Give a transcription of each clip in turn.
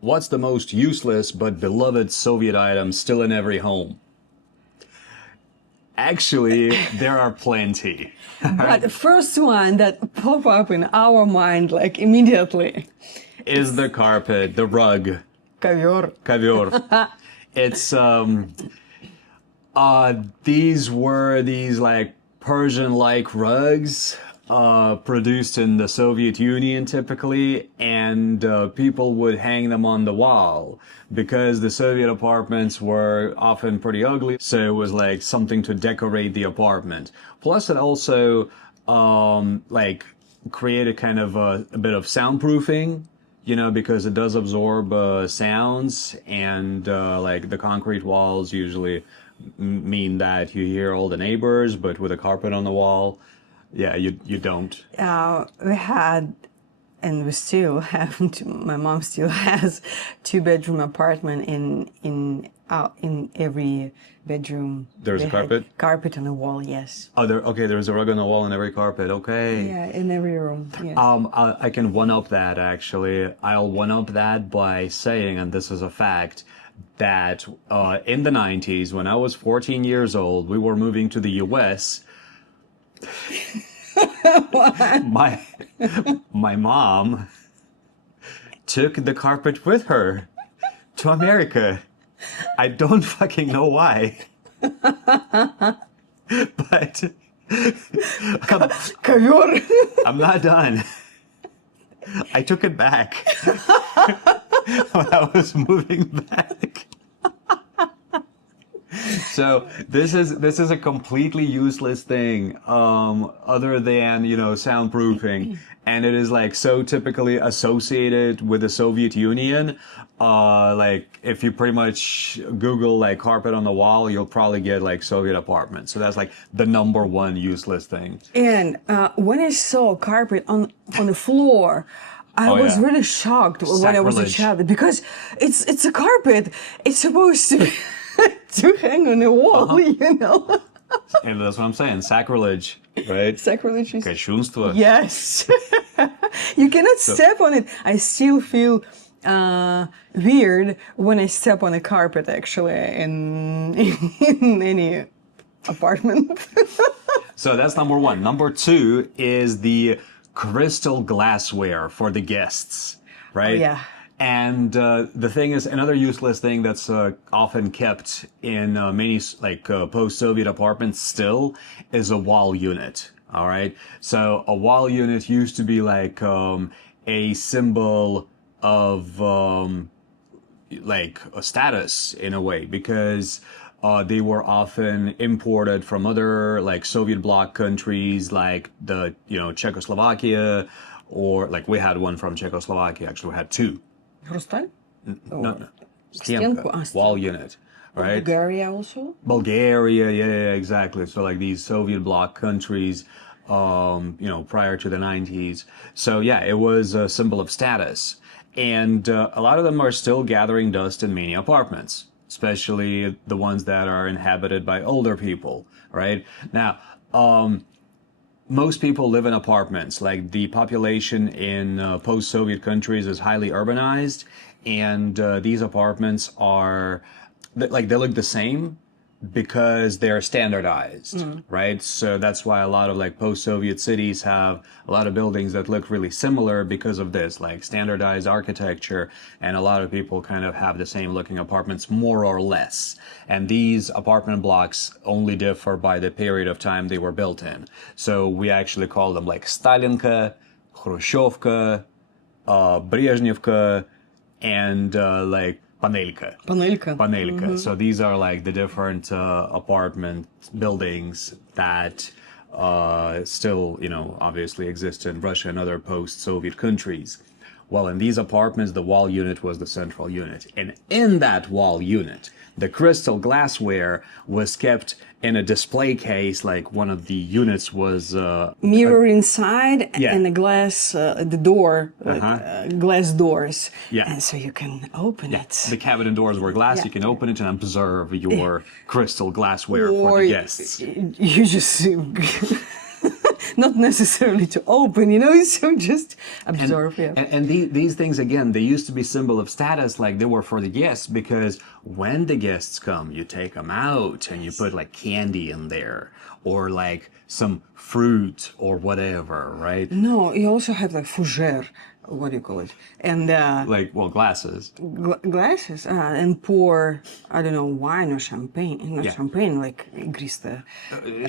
What's the most useless but beloved Soviet item still in every home? Actually, there are plenty. But the first one that pop up in our mind, like immediately, Is the carpet, the rug, ковер. ковер. It's these were these like Persian-like rugs produced in the Soviet Union typically, and people would hang them on the wall because the Soviet apartments were often pretty ugly, so it was like something to decorate the apartment. Plus, it also like created kind of a bit of soundproofing, you know, because it does absorb sounds, and like the concrete walls usually mean that you hear all the neighbors, but with a carpet on the wall, yeah, you don't. We had, and we still have. My mom still has 2-bedroom apartment in every bedroom. There's a They had carpet? Carpet on the wall, yes. Oh, okay. There's a rug on the wall in every carpet. Okay. Yeah, in every room. Yes. I can one up that actually. I'll one up that by saying, and this is a fact, that in the 90s, when I was 14 years old, we were moving to the US. My mom took the carpet with her to America. I don't fucking know why. But Ковер. I'm not done. I took it back when I was moving back. So this is a completely useless thing, other than, you know, soundproofing, and it is like so typically associated with the Soviet Union. Like if you pretty much Google like carpet on the wall, you'll probably get like Soviet apartments. So that's like the #1 useless thing. And when I saw carpet on the floor, I was yeah. really shocked when I was a Sacrilege. child, because it's a carpet. It's supposed to be to hang on the wall, you know. And that's what I'm saying, sacrilege, right? Sacrilege is. Кощунство. Yes. You cannot step on it. I still feel weird when I step on a carpet, actually, in any apartment. So that's #1. #2 is the crystal glassware for the guests, right? Oh, yeah. And the thing is, another useless thing that's often kept in many like post-Soviet apartments still is a wall unit. All right. So a wall unit used to be like a symbol of like a status in a way, because they were often imported from other like Soviet bloc countries, like the, you know, Czechoslovakia, or like we had one from Czechoslovakia. Actually, we had two. Хрусталь? No. Стенку? Stiemka, wall unit, right? Bulgaria also? Bulgaria, yeah, exactly. So like these Soviet bloc countries, you know, prior to the 90s. So yeah, it was a symbol of status. And a lot of them are still gathering dust in many apartments, especially the ones that are inhabited by older people, right? Now, most people live in apartments. Like the population in post-Soviet countries is highly urbanized, and these apartments are like they look the same because they're standardized, right? So that's why a lot of like post-Soviet cities have a lot of buildings that look really similar because of this, like standardized architecture, and a lot of people kind of have the same looking apartments more or less. And these apartment blocks only differ by the period of time they were built in. So we actually call them like stalinka, khrushchevka, brezhnevka, and like panelka. Panelka. So these are like the different apartment buildings that still, you know, obviously exist in Russia and other post-Soviet countries. Well, in these apartments, the wall unit was the central unit. And in that wall unit, the crystal glassware was kept in a display case, like one of the units was... Mirror inside, Yeah. and the glass, the door, glass doors. Yeah. And so you can open it. The cabinet doors were glass. Yeah. You can open it and observe your crystal glassware for Or the guests. you just not necessarily to open, you know, so just observe. And these things, again, they used to be symbol of status, like they were for the guests, because when the guests come, you take them out and you put like candy in there or like some fruit or whatever, right? No, you also have like fougere, what do you call it? And Like, well, glasses. glasses, and pour, I don't know, wine or champagne, not Yeah. champagne, like grista.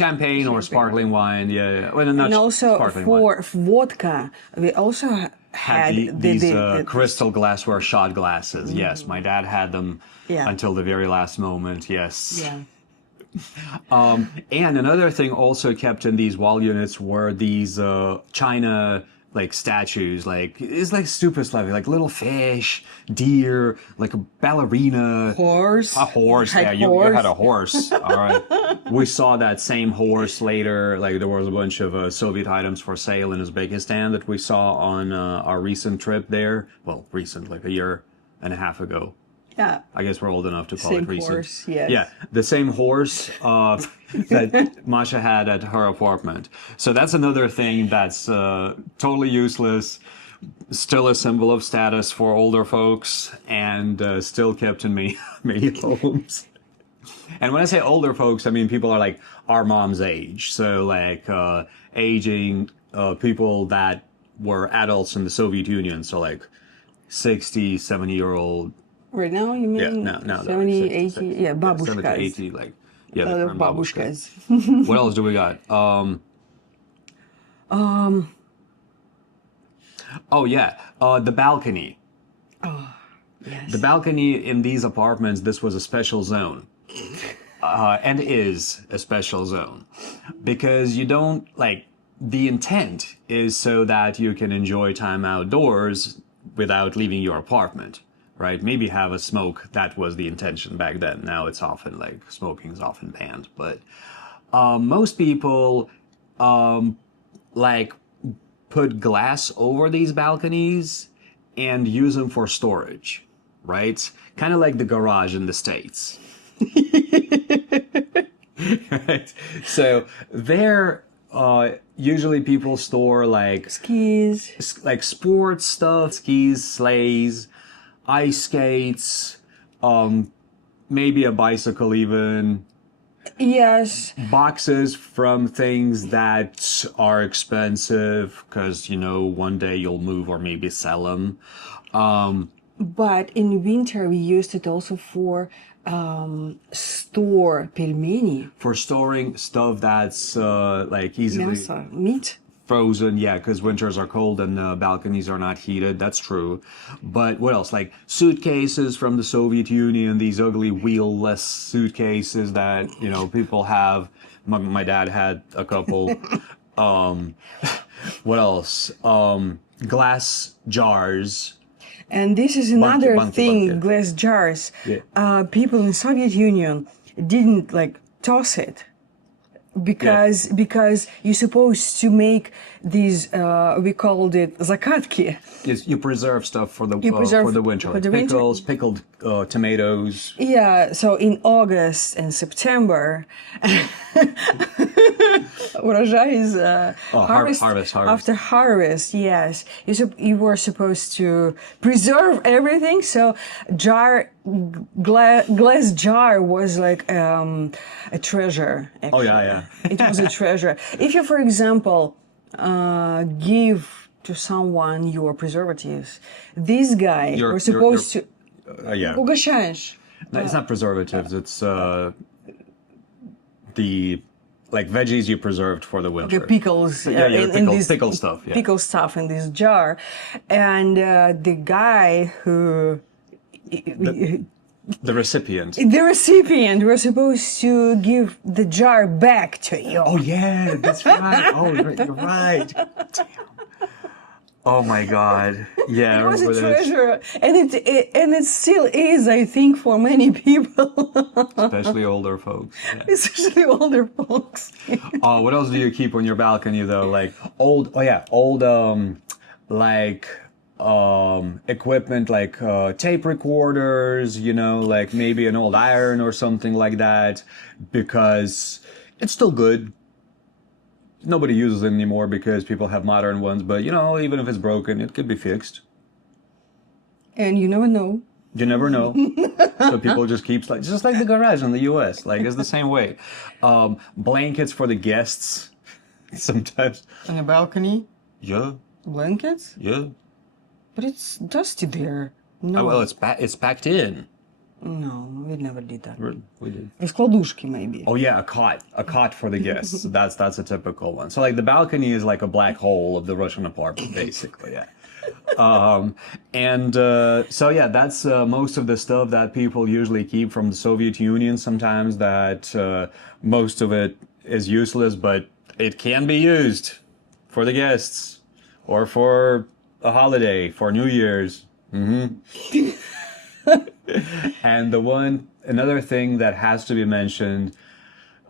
Champagne or sparkling wine, yeah. Well, not And also sparkling for wine. vodka, we also Had had these crystal glassware shot glasses. Yes, my dad had them Yeah. until the very last moment. Yes. yeah. And another thing also kept in these wall units were these China like statues, like it's like super Slavic, like little fish, deer, like a ballerina, Horse. a horse. Had Yeah, you horse. had a horse. All right. We saw that same horse later. Like there was a bunch of Soviet items for sale in Uzbekistan that we saw on our recent trip there. Well, recent, like a year and a half ago. Yeah. I guess we're old enough to call Same it recent. horse, yes. Yeah, the same horse that Masha had at her apartment. So that's another thing that's totally useless, still a symbol of status for older folks, and still kept in many homes. And when I say older folks, I mean people are like our mom's age. So like aging people that were adults in the Soviet Union. So like 60, 70-year-old. Right now, you mean Yeah, no, 70, 60, 80, yeah, 70 babushkas. 80, like, yeah, A the lot of current babushkas. babushkas. What else do we got? Oh yeah, the balcony. Yes. The balcony in these apartments, this was a special zone. And is a special zone. Because you don't, like, the intent is so that you can enjoy time outdoors without leaving your apartment. Right? Maybe have a smoke. That was the intention back then. Now it's often like smoking is often banned. But most people like put glass over these balconies and use them for storage. Right? Kind of like the garage in the States. Right? So there usually people store like Skis. like sports stuff, skis, sleighs, ice skates, maybe a bicycle even, Yes. boxes from things that are expensive because, you know, one day you'll move or maybe sell them. But in winter, we used it also for store pelmeni. For storing stuff that's like easily Мясо, meat. frozen, yeah, because winters are cold and balconies are not heated. That's true. But what else? Like suitcases from the Soviet Union, these ugly wheel-less suitcases that, you know, people have. My dad had a couple. What else? Glass jars. And this is another Bunker, thing, bunker. glass jars. Yeah. People in Soviet Union didn't like toss it because you're supposed to make these we called it zakatki. Yes, you preserve stuff for the preserve for the winter, for like the winter. pickles, pickled tomatoes. Yeah, so in August and September, урожай is harvest. After harvest, yes, you were supposed to preserve everything. So glass jar was like a treasure. Actually. Oh yeah. It was a treasure. If you, for example, give to someone your preservatives, this guy Your- was your- supposed to. Yeah. Угощаешь. No, it's not preservatives. It's the like veggies you preserved for the winter. The pickles, pickle stuff. Yeah. pickle stuff in this jar, and the guy who. The recipient. The recipient was supposed to give the jar back to you. Oh yeah, that's right. Oh, you're right. Damn. Oh my God. Yeah, It I was a remember that. treasure, and it still is, I think, for many people, Especially older folks. Yeah. especially older folks. What else do you keep on your balcony though? Like old like equipment like tape recorders, you know, like maybe an old iron or something like that, because it's still good. Nobody uses them anymore because people have modern ones, but even if it's broken, it could be fixed. And you never know. You never know. So people just keep, like, just like the garage in the US, like it's the same way. Blankets for the guests sometimes. On the balcony, Yeah, blankets? yeah. But it's dusty there. Oh, No. well, it's packed in. No, we never did that. We did. Раскладушки, maybe. Oh yeah, a cot for the guests. That's a typical one. So like the balcony is like a black hole of the Russian apartment, basically. Yeah. So yeah, that's most of the stuff that people usually keep from the Soviet Union. Sometimes that most of it is useless, but it can be used for the guests or for a holiday, for New Year's. And another thing that has to be mentioned,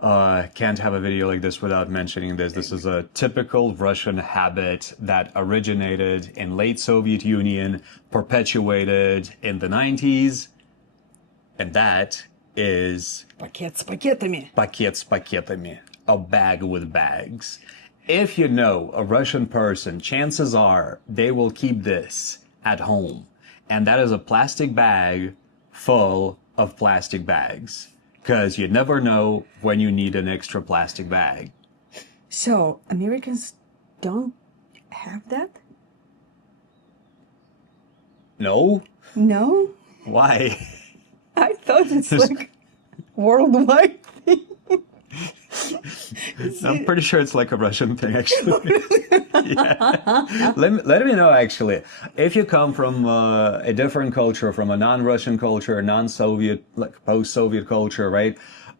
can't have a video like this without mentioning this. This is a typical Russian habit that originated in late Soviet Union, perpetuated in the 90s, and that is Пакет с пакетами. пакет с пакетами, a bag with bags. If you know a Russian person, chances are they will keep this at home. And that is a plastic bag full of plastic bags. Because you never know when you need an extra plastic bag. So, Americans don't have that? No? No? Why? I thought it's like worldwide thing. I'm pretty sure it's like a Russian thing, actually. Yeah. Let me know, actually. If you come from a different culture, from a non-Russian culture, non-Soviet, like post-Soviet culture, right?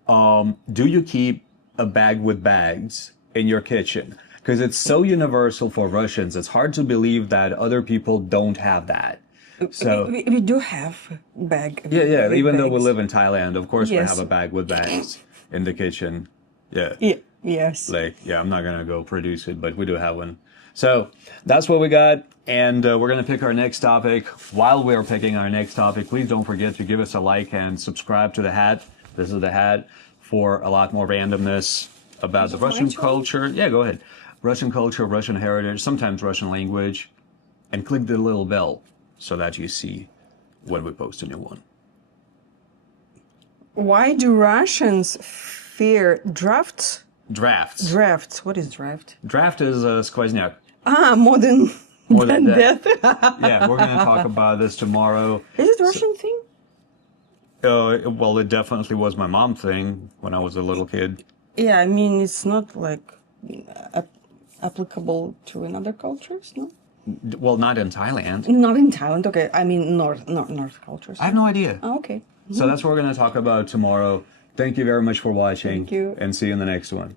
Do you keep a bag with bags in your kitchen? Because it's so universal for Russians, it's hard to believe that other people don't have that. So We do have bag. yeah, with even though we bags. live in Thailand, of course we Yes. have a bag with bags in the kitchen. Yeah. Yeah. Yes. Like, yeah, I'm not gonna go produce it, but we do have one. So that's what we got, and we're gonna pick our next topic. While we're picking our next topic, please don't forget to give us a like and subscribe to the hat. This is the hat for a lot more randomness about the Russian culture. Yeah, go ahead. Russian culture, Russian heritage, sometimes Russian language, and click the little bell so that you see when we post a new one. Why do Russians fear drafts? Drafts. Drafts. What is draft? Draft is skvozняк. More than More than death. Yeah, we're gonna talk about this tomorrow. Is it Russian thing? Well, it definitely was my mom thing when I was a little kid. Yeah, I mean it's not like applicable to another cultures, no? Well, not in Thailand. Not in Thailand. Okay, I mean North cultures. I have no idea. Oh, okay. So that's what we're going to talk about tomorrow. Thank you very much for watching. Thank you. And see you in the next one.